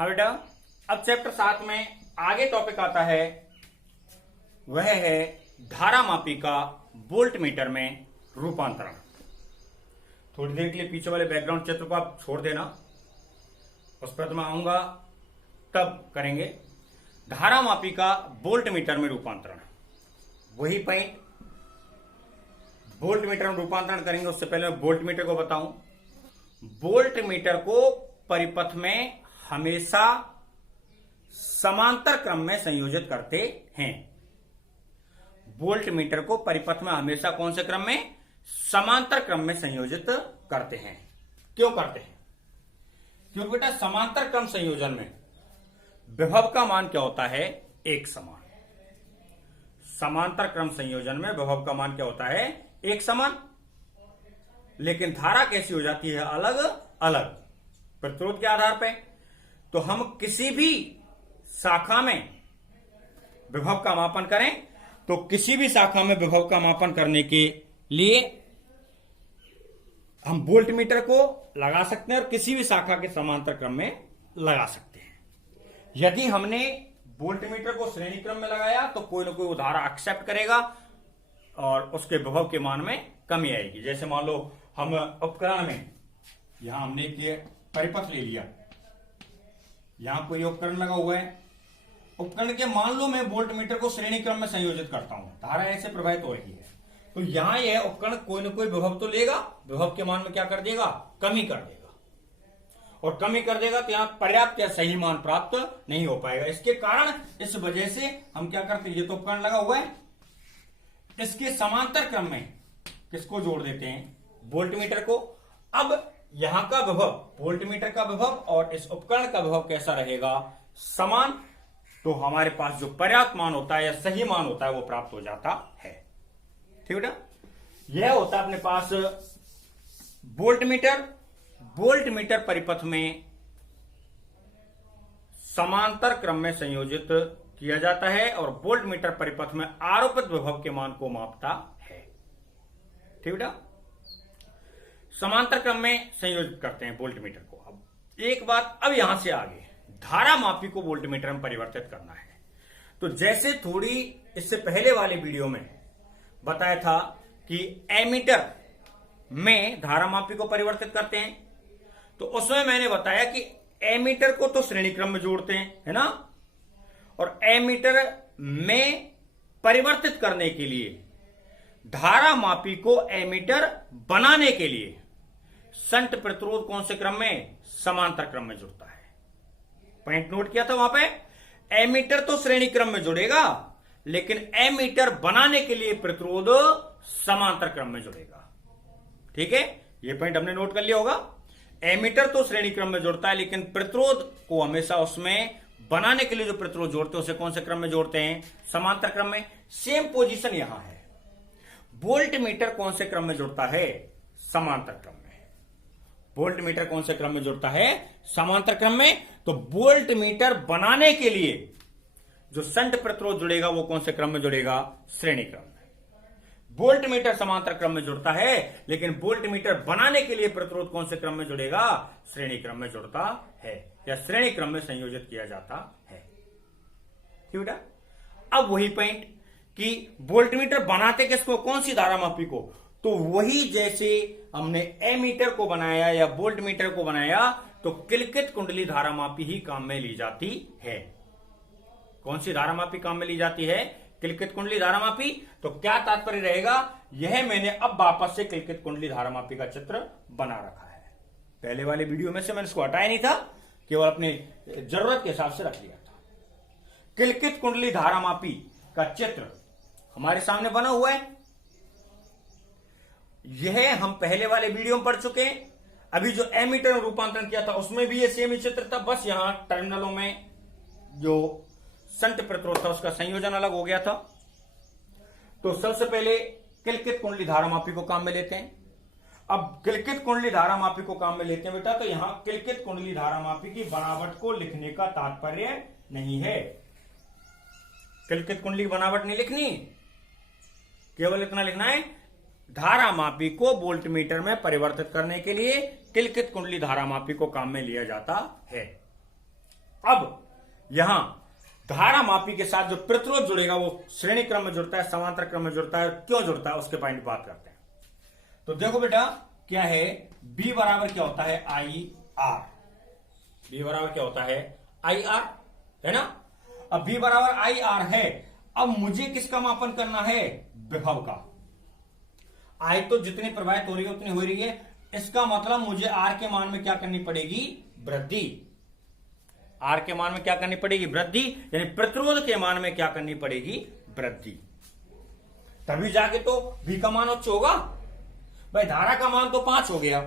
हाँ बेटा, अब चैप्टर 7 में आगे टॉपिक आता है, वह है धारा मापी का वोल्ट मीटर में रूपांतरण। थोड़ी देर के लिए पीछे वाले बैकग्राउंड चित्र को आप छोड़ देना, उस पर तो मैं आऊंगा तब करेंगे। धारा मापी का वोल्ट मीटर में रूपांतरण, वही पॉइंट वोल्ट मीटर में रूपांतरण करेंगे। उससे पहले मैं वोल्ट मीटर को बताऊं। वोल्ट मीटर को परिपथ में हमेशा समांतर क्रम में संयोजित करते हैं। वोल्ट मीटर को परिपथ में हमेशा कौन से क्रम में? समांतर क्रम में संयोजित करते हैं। क्यों करते हैं? क्योंकि बेटा समांतर क्रम संयोजन में विभव का मान क्या होता है? एक समान। समांतर क्रम संयोजन में विभव का मान क्या होता है? एक समान। लेकिन धारा कैसी हो जाती है? अलग अलग प्रतिरोध के आधार पर। तो हम किसी भी शाखा में विभव का मापन करें तो किसी भी शाखा में विभव का मापन करने के लिए हम वोल्ट मीटर को लगा सकते हैं और किसी भी शाखा के समांतर क्रम में लगा सकते हैं। यदि हमने वोल्ट मीटर को श्रेणी क्रम में लगाया तो कोई ना कोई वो धारा एक्सेप्ट करेगा और उसके विभव के मान में कमी आएगी। जैसे मान लो हम उपकरण में यहां हमने एक परिपथ ले लिया, यहां कोई उपकरण लगा हुआ है, उपकरण के मान लो मैं वोल्ट मीटर को श्रेणी क्रम में संयोजित करता हूं, धारा ऐसे प्रवाहित हो रही है, तो यहां यह उपकरण कोई ना कोई विभव तो लेगा, विभव के मान में क्या कर देगा? कमी कर देगा। और कमी कर देगा तो यहां पर्याप्त या सही मान प्राप्त नहीं हो पाएगा। इसके कारण इस वजह से हम क्या करते हैं, ये तो उपकरण लगा हुआ है, इसके समांतर क्रम में किसको जोड़ देते हैं? वोल्ट मीटर को। अब यहां का विभव, वोल्ट मीटर का विभव और इस उपकरण का विभव कैसा रहेगा? समान। तो हमारे पास जो पर्याप्त मान होता है या सही मान होता है वो प्राप्त हो जाता है। ठीक बेटा, यह होता है अपने पास वोल्ट मीटर। वोल्ट मीटर परिपथ में समांतर क्रम में संयोजित किया जाता है और वोल्ट मीटर परिपथ में आरोपित विभव के मान को मापता है। ठीक बेटा, समांतर क्रम में संयोजित करते हैं वोल्ट मीटर को। अब एक बात, अब यहां से आगे धारा मापी को वोल्ट मीटर में परिवर्तित करना है। तो जैसे थोड़ी इससे पहले वाले वीडियो में बताया था कि एमीटर में धारा मापी को परिवर्तित करते हैं, तो उसमें मैंने बताया कि एमीटर को तो श्रेणी क्रम में जोड़ते हैं, है ना, और एमीटर में परिवर्तित करने के लिए धारा मापी को एमीटर बनाने के लिए शंट प्रतिरोध कौन से क्रम में? समांतर क्रम में जुड़ता है। पॉइंट नोट किया था वहां पे। एमीटर तो श्रेणी क्रम में जुड़ेगा लेकिन एमीटर बनाने के लिए प्रतिरोध समांतर क्रम में जुड़ेगा। ठीक है, यह पॉइंट हमने नोट कर लिया होगा। एमीटर तो श्रेणी क्रम में जुड़ता है लेकिन प्रतिरोध को हमेशा उसमें बनाने के लिए जो प्रतिरोध जोड़ते हैं उसे कौन से क्रम में जोड़ते हैं? समांतर क्रम में। सेम पोजीशन यहां है। वोल्ट मीटर कौन से क्रम में जुड़ता है? समांतर क्रम में। वोल्ट मीटर कौन से क्रम में जुड़ता है? समांतर क्रम में। तो वोल्ट मीटर बनाने के लिए जो शंट प्रतिरोध जुड़ेगा वो कौन से क्रम में जुड़ेगा? श्रेणी क्रम में। वोल्ट मीटर समांतर क्रम में जुड़ता है लेकिन वोल्ट मीटर बनाने के लिए प्रतिरोध कौन से क्रम में जुड़ेगा? श्रेणी क्रम में जुड़ता है या श्रेणी क्रम में संयोजित किया जाता है। ठीक बेटा, अब वही पॉइंट कि वोल्ट मीटर बनाते किसको? कौन सी धारा मापी को? तो वही जैसे हमने एमीटर को बनाया या वोल्ट मीटर को बनाया तो किलकित कुंडली धारा मापी ही काम में ली जाती है। कौन सी धारा मापी काम में ली जाती है? किलकित कुंडली धारा मापी। तो क्या तात्पर्य रहेगा? यह मैंने अब वापस से किलकित कुंडली धारा मापी का चित्र बना रखा है। पहले वाले वीडियो में से मैंने इसको हटाया नहीं था, केवल अपने जरूरत के हिसाब से रख लिया था। किलकित कुंडली धारा मापी का चित्र हमारे सामने बना हुआ है। यह हम पहले वाले वीडियो में पढ़ चुके हैं। अभी जो एमीटर में रूपांतरण किया था उसमें भी ये सेम ही चित्र था, बस यहां टर्मिनलों में जो शंट प्रतिरोध था उसका संयोजन अलग हो गया था। तो सबसे पहले किलकित कुंडली धारा मापी को काम में लेते हैं। अब किलकित कुंडली धारा मापी को काम में लेते हैं बेटा, तो यहां किलकित कुंडली धारा मापी की बनावट को लिखने का तात्पर्य नहीं है। किलकित कुंडली की बनावट नहीं लिखनी, केवल इतना लिखना है धारा मापी को वोल्ट मीटर में परिवर्तित करने के लिए किलकित कुंडली धारा मापी को काम में लिया जाता है। अब यहां धारा मापी के साथ जो प्रतिरोध जुड़ेगा वो श्रेणी क्रम में जुड़ता है, समांतर क्रम में जुड़ता है, क्यों जुड़ता है उसके बारे में बात करते हैं। तो देखो बेटा क्या है, B बराबर क्या होता है आई आर, B बराबर क्या होता है आई आर, है ना। अब B बराबर आई आर है, अब मुझे किसका मापन करना है, विभव का। आई तो जितनी प्रवाहित हो रही है उतनी हो रही है, इसका मतलब मुझे आर के मान में क्या करनी पड़ेगी, वृद्धि। आर के मान में क्या करनी पड़ेगी, वृद्धि, यानी प्रतिरोध के मान में क्या करनी पड़ेगी, वृद्धि। तभी जाके तो V का मान उच्च होगा। भाई धारा का मान तो 5 हो गया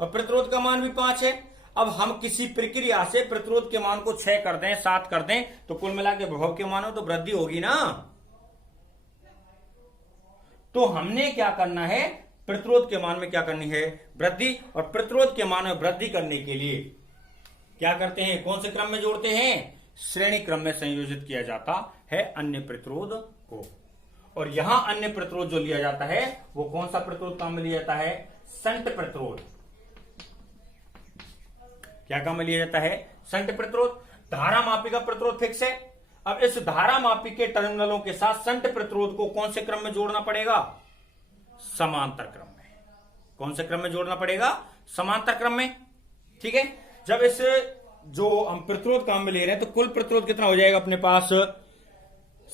और प्रतिरोध का मान भी 5 है। अब हम किसी प्रक्रिया से प्रतिरोध के मान को 6 कर दें, 7 कर दें, तो कुल मिला के विभव के मान में तो वृद्धि होगी ना। तो हमने क्या करना है, प्रतिरोध के मान में क्या करनी है, वृद्धि। और प्रतिरोध के मान में वृद्धि करने के लिए क्या करते हैं, कौन से क्रम में जोड़ते हैं, श्रेणी क्रम में संयोजित किया जाता है अन्य प्रतिरोध को। और यहां अन्य प्रतिरोध जो लिया जाता है वो कौन सा प्रतिरोध काम में लिया जाता है, शंट प्रतिरोध। क्या काम में लिया जाता है, शंट प्रतिरोध। धारा मापी का प्रतिरोध फिक्स है। अब इस धारा मापी के टर्मिनलों के साथ शंट प्रतिरोध को कौन से क्रम में जोड़ना पड़ेगा, समांतर क्रम में। कौन से क्रम में जोड़ना पड़ेगा, समांतर क्रम में। ठीक है, जब इस जो हम प्रतिरोध काम में ले रहे हैं तो कुल प्रतिरोध कितना हो जाएगा अपने पास,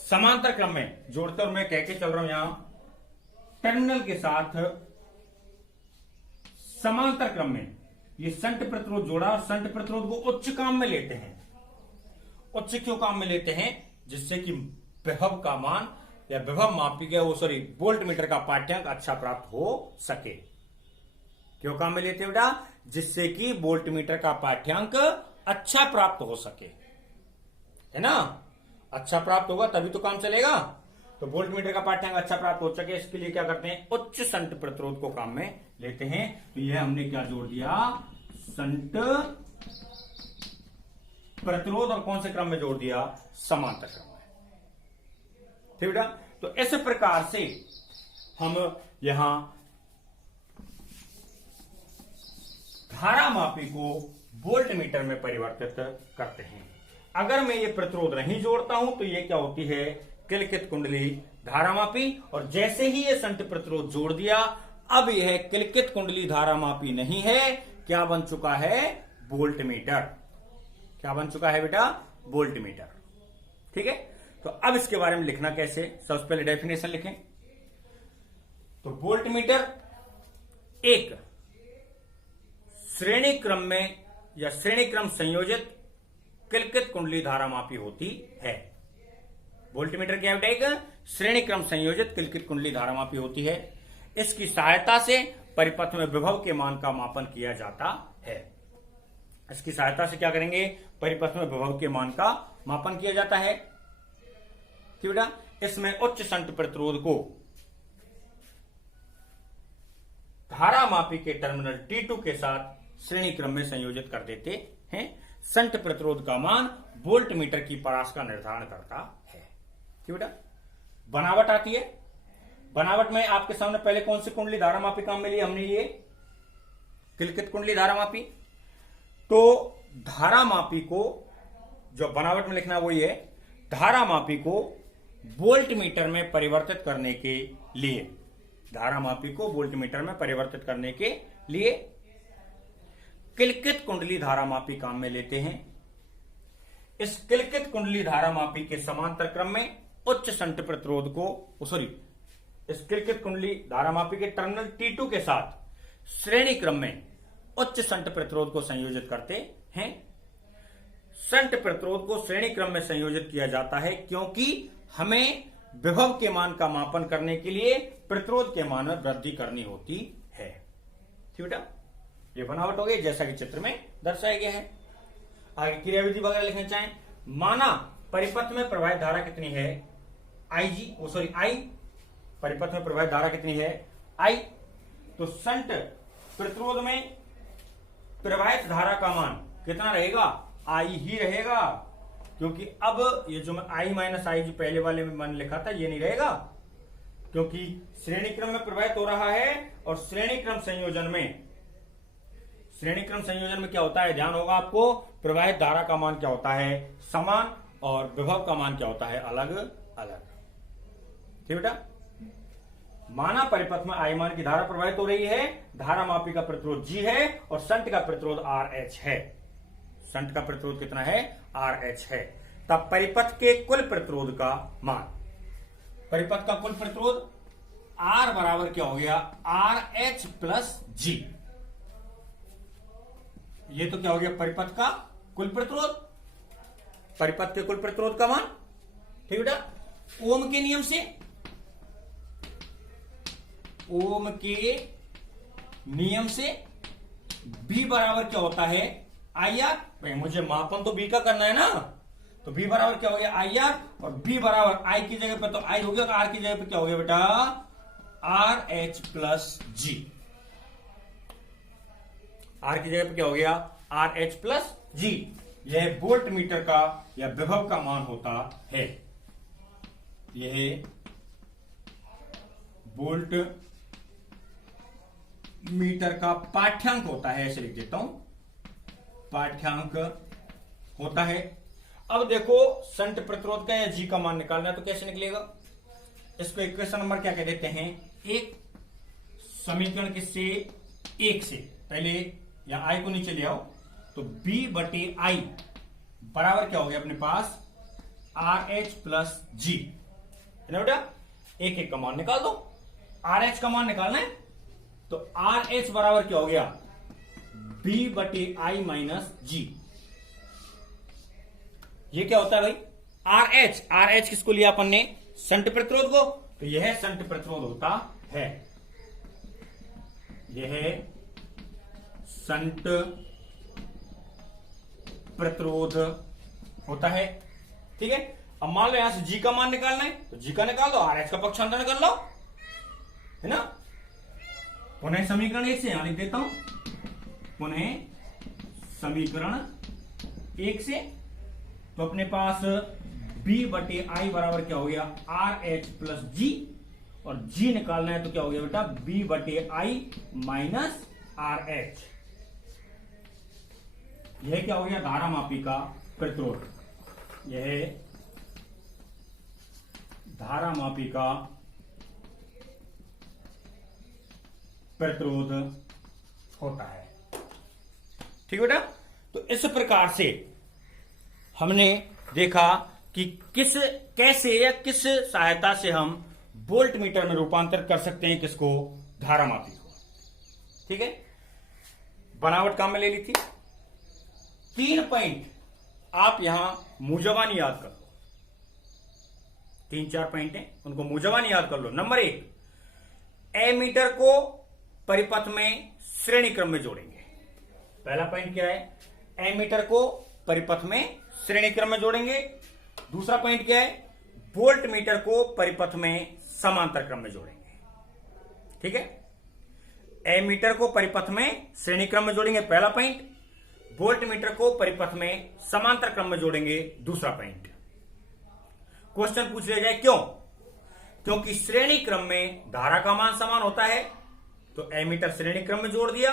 समांतर क्रम में जोड़ते, और मैं कह के चल रहा हूं यहां टर्मिनल के साथ समांतर क्रम में ये शंट प्रतिरोध जोड़ा, और शंट प्रतिरोध को उच्च काम में लेते हैं। उच्च क्यों काम में लेते हैं, जिससे कि विभव का मान या विभव मापी का वोल्ट मीटर का पाठ्यांक अच्छा प्राप्त हो सके। क्यों काम में लेते हैं बेटा, जिससे कि वोल्ट मीटर का पाठ्यांक अच्छा प्राप्त हो सके, है ना। अच्छा प्राप्त होगा तभी तो काम चलेगा। तो वोल्ट मीटर का पाठ्यांक अच्छा प्राप्त हो सके, इसके लिए क्या करते हैं, उच्च शंट प्रतिरोध को काम में लेते हैं। तो यह हमने क्या जोड़ दिया, शंट प्रतिरोध, और कौन से क्रम में जोड़ दिया, समांतर क्रम में। ठीक बेटा, तो इस प्रकार से हम यहां धारा मापी को वोल्ट मीटर में परिवर्तित करते हैं। अगर मैं ये प्रतिरोध नहीं जोड़ता हूं तो ये क्या होती है, किलकित कुंडली धारा मापी। और जैसे ही ये शंट प्रतिरोध जोड़ दिया, अब यह किलकित कुंडली धारा मापी नहीं है, क्या बन चुका है, वोल्ट मीटर। क्या बन चुका है बेटा, वोल्ट मीटर। ठीक है, तो अब इसके बारे में लिखना कैसे, सबसे पहले डेफिनेशन लिखें। तो वोल्ट मीटर एक श्रेणी क्रम में या श्रेणी क्रम संयोजित किलकित कुंडली धारा मापी होती है। वोल्ट मीटर क्या है, एक श्रेणी क्रम संयोजित किलकित कुंडली धारा मापी होती है। इसकी सहायता से परिपथ में विभव के मान का मापन किया जाता है। इसकी सहायता से क्या करेंगे, परिपथ में विभव के मान का मापन किया जाता है। ठीक बेटा, इसमें उच्च शंट प्रतिरोध को धारा मापी के टर्मिनल T2 के साथ श्रेणी क्रम में संयोजित कर देते हैं। शंट प्रतिरोध का मान वोल्ट मीटर की परास का निर्धारण करता है। ठीक बेटा, बनावट आती है। बनावट में आपके सामने पहले कौन सी कुंडली धारा मापी काम में ली हमने, ये किलकित कुंडली धारा मापी। तो धारा मापी को जो बनावट में लिखना वो ये, धारा मापी को वोल्ट मीटर में परिवर्तित करने के लिए, धारा मापी को वोल्ट मीटर में परिवर्तित करने के लिए किलकित कुंडली धारा मापी काम में लेते हैं। इस किलकित कुंडली धारा मापी के समांतर क्रम में उच्च शंट प्रतिरोध को इस किलकित कुंडली धारा मापी के टर्मिनल T2 के साथ श्रेणी क्रम में उच्च शंट प्रतिरोध को संयोजित करते हैं। शंट प्रतिरोध को श्रेणी क्रम में संयोजित किया जाता है क्योंकि हमें विभव के मान का मापन करने के लिए प्रतिरोध के मान में वृद्धि करनी होती है। ठीक बेटा, ये बनावट हो गई जैसा कि चित्र में दर्शाया गया है। आगे क्रियाविधि वगैरह लिखना चाहें, माना परिपथ में प्रवाहित धारा कितनी है, आई। परिपथ में प्रवाहित धारा कितनी है, आई। तो शंट प्रतिरोध में प्रवाहित धारा का मान कितना रहेगा, आई ही रहेगा। क्योंकि अब ये जो मैं आई माइनस आई जो पहले वाले में मैंने लिखा था ये नहीं रहेगा, क्योंकि श्रेणी क्रम में प्रवाहित हो रहा है और श्रेणी क्रम संयोजन में श्रेणी क्रम संयोजन में क्या होता है, ध्यान होगा आपको, प्रवाहित धारा का मान क्या होता है, समान, और विभव का मान क्या होता है, अलग अलग। ठीक बेटा, माना परिपथ में I मान की धारा प्रवाहित हो रही है, धारा मापी का प्रतिरोध G है और शंट का प्रतिरोध RH है। शंट का प्रतिरोध कितना है, RH है। तब परिपथ के कुल प्रतिरोध का मान, परिपथ का कुल प्रतिरोध R बराबर क्या हो गया, RH प्लस G। ये तो क्या हो गया, परिपथ का कुल प्रतिरोध, परिपथ के कुल प्रतिरोध का मान। ठीक बेटा, ओम के नियम से, ओम के नियम से B बराबर क्या होता है, IR। भाई मुझे मापन तो B का करना है ना, तो B बराबर क्या हो गया, IR, और B बराबर I की जगह पे तो I हो गया, तो R की जगह पे क्या हो गया बेटा, RH प्लस G। R की जगह पे क्या हो गया, RH प्लस G। यह वोल्ट मीटर का या विभव का मान होता है, यह वोल्ट मीटर का पाठ्यांक होता है, ऐसे लिख देता हूं, पाठ्यांक होता है। अब देखो शंट प्रतिरोध का या जी का मान निकालना है, तो कैसे निकलेगा, इसको इक्वेशन नंबर क्या कह देते हैं, एक समीकरण किससे, एक से, पहले या आई को नीचे ले आओ, तो B बटे I बराबर क्या हो गया अपने पास, RH प्लस G है ना बेटा। एक एक का मान निकाल दो, RH का मान निकालना है, तो RH बराबर क्या हो गया, B बटे I माइनस G। ये क्या होता है भाई, RH किसको लिया अपन ने, शंट प्रतिरोध को, तो यह शंट प्रतिरोध होता है, यह शंट प्रतिरोध होता है। ठीक है, अब मान लो यहां से G का मान निकालना है, तो G का निकाल दो, RH का पक्षांतर कर लो, है ना। पुनः समीकरण एक से यहां लिख देता हूं, पुनः समीकरण एक से, तो अपने पास B बटे I बराबर क्या हो गया, RH प्लस G, और G निकालना है तो क्या हो गया बेटा, B बटे I माइनस RH। यह क्या हो गया, धारा मापी का प्रतिरोध, यह धारा मापी का प्रतिरोध होता है। ठीक बेटा, तो इस प्रकार से हमने देखा कि कैसे या किस सहायता से हम वोल्ट मीटर में रूपांतरित कर सकते हैं किसको, धारा मापी को। ठीक है, बनावट काम में ले ली थी। 3 पॉइंट आप यहां मूजबानी याद कर लो, 3-4 पॉइंट है, उनको मूजबानी याद कर लो। नंबर 1, एमीटर को परिपथ में श्रेणी क्रम में जोड़ेंगे। पहला पॉइंट क्या है, एमीटर को परिपथ में श्रेणी क्रम में जोड़ेंगे। दूसरा पॉइंट क्या है, वोल्ट मीटर को परिपथ में समांतर क्रम में जोड़ेंगे। ठीक है, एमीटर को परिपथ में श्रेणी क्रम में जोड़ेंगे, पहला पॉइंट। वोल्ट मीटर को परिपथ में समांतर क्रम में जोड़ेंगे, दूसरा पॉइंट। क्वेश्चन पूछ लिया जाए क्यों, क्योंकि श्रेणी क्रम में धारा का मान समान होता है, तो एमीटर श्रेणी क्रम में जोड़ दिया,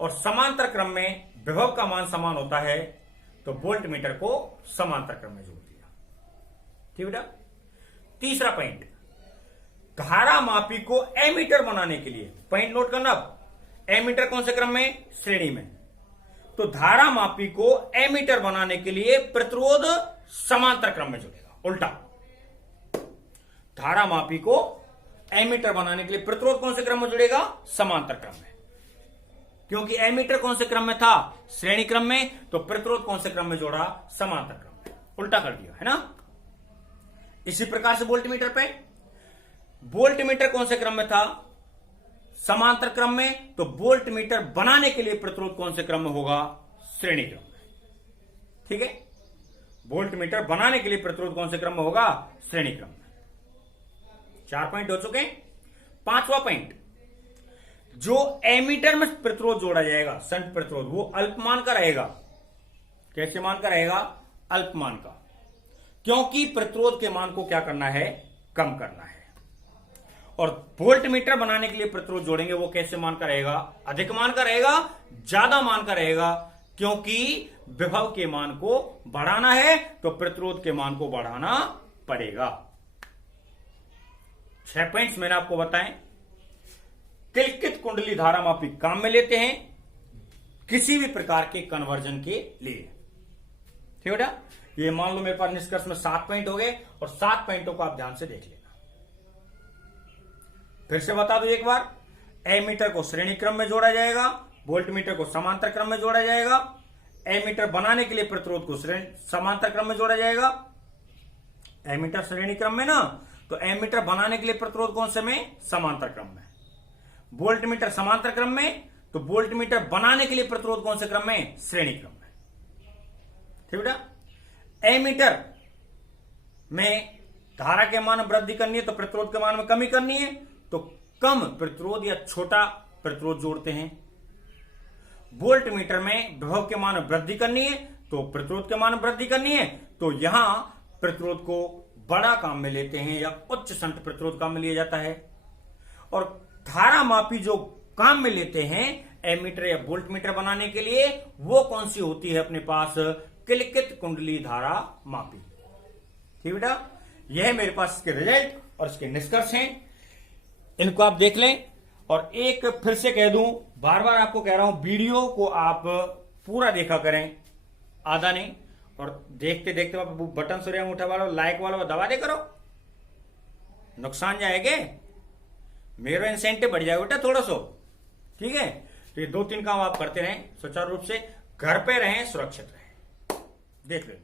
और समांतर क्रम में विभव का मान समान होता है, तो वोल्ट मीटर को समांतर क्रम में जोड़ दिया। ठीक बेटा, तीसरा पॉइंट, धारा मापी को एमीटर बनाने के लिए, पॉइंट नोट करना, एमीटर कौन से क्रम में, श्रेणी में, तो धारा मापी को एमीटर बनाने के लिए प्रतिरोध समांतर क्रम में जुड़ेगा। उल्टा, धारा मापी को एमीटर बनाने के लिए प्रतिरोध कौन से क्रम में जुड़ेगा, समांतर क्रम में। क्योंकि एमीटर कौन से क्रम में था, श्रेणी क्रम में, तो प्रतिरोध कौन से क्रम में जोड़ा, समांतर क्रम में। उल्टा कर दिया है ना। इसी प्रकार से वोल्ट मीटर पे, वोल्ट मीटर कौन से क्रम में था, समांतर क्रम में, तो वोल्ट मीटर बनाने के लिए प्रतिरोध कौन से क्रम में होगा, श्रेणी क्रम में। ठीक है, वोल्ट मीटर बनाने के लिए प्रतिरोध कौन से क्रम में होगा, श्रेणी क्रम में। 4 पॉइंट हो चुके हैं। 5वां पॉइंट, जो एमीटर में प्रतिरोध जोड़ा जाएगा, शंट प्रतिरोध, वो अल्पमान का रहेगा। कैसे मान का रहेगा, अल्पमान का, क्योंकि प्रतिरोध के मान को क्या करना है, कम करना है। और वोल्ट मीटर बनाने के लिए प्रतिरोध जोड़ेंगे, वो कैसे मान का रहेगा? अधिक मान का रहेगा, ज्यादा मान का रहेगा, क्योंकि विभव के मान को बढ़ाना है तो प्रतिरोध के मान को बढ़ाना पड़ेगा। 6 पॉइंट्स मैंने आपको बताएं। तिलकित कुंडली धारा मापी काम में लेते हैं किसी भी प्रकार के कन्वर्जन के लिए। ठीक है बेटा, ये मान लो मेरे पास निष्कर्ष में 7 पॉइंट हो गए और 7 पॉइंटों को आप ध्यान से देख लेना। फिर से बता दो एक बार, एमीटर को श्रेणी क्रम में जोड़ा जाएगा, वोल्ट मीटर को समांतर क्रम में जोड़ा जाएगा, एमीटर बनाने के लिए प्रतिरोध को समांतर क्रम में जोड़ा जाएगा। एमीटर श्रेणी क्रम में ना, तो एमीटर बनाने के लिए प्रतिरोध कौन से में? समांतर क्रम में। वोल्ट मीटर समांतर क्रम में, तो वोल्ट मीटर बनाने के लिए प्रतिरोध कौन से क्रम में? श्रेणी क्रम में। ठीक बेटा, एमीटर में धारा के मान वृद्धि करनी है तो प्रतिरोध के मान में कमी करनी है, तो कम प्रतिरोध या छोटा प्रतिरोध जोड़ते हैं। वोल्ट मीटर में विभव के मान में वृद्धि करनी है तो प्रतिरोध के मान में वृद्धि करनी है, तो यहां प्रतिरोध को बड़ा काम में लेते हैं या उच्च शंट प्रतिरोध काम में लिया जाता है। और धारा मापी जो काम में लेते हैं एमीटर या वोल्ट मीटर बनाने के लिए, वो कौन सी होती है अपने पास? किलकित कुंडली धारा मापी। ठीक बेटा, यह मेरे पास इसके रिजल्ट और इसके निष्कर्ष हैं, इनको आप देख लें। और एक फिर से कह दूं, बार बार आपको कह रहा हूं, वीडियो को आप पूरा देखा करें, आधा नहीं। और देखते देखते बटन सूर्य अंगूठा वाला लाइक वाला दबा दे करो, नुकसान जाएगा, मेरा इंसेंटिव बढ़ जाएगा बेटा थोड़ा सो। ठीक है, तो ये 2-3 काम आप करते रहें, सुचारू रूप से घर पे रहें, सुरक्षित रहें। देख लें।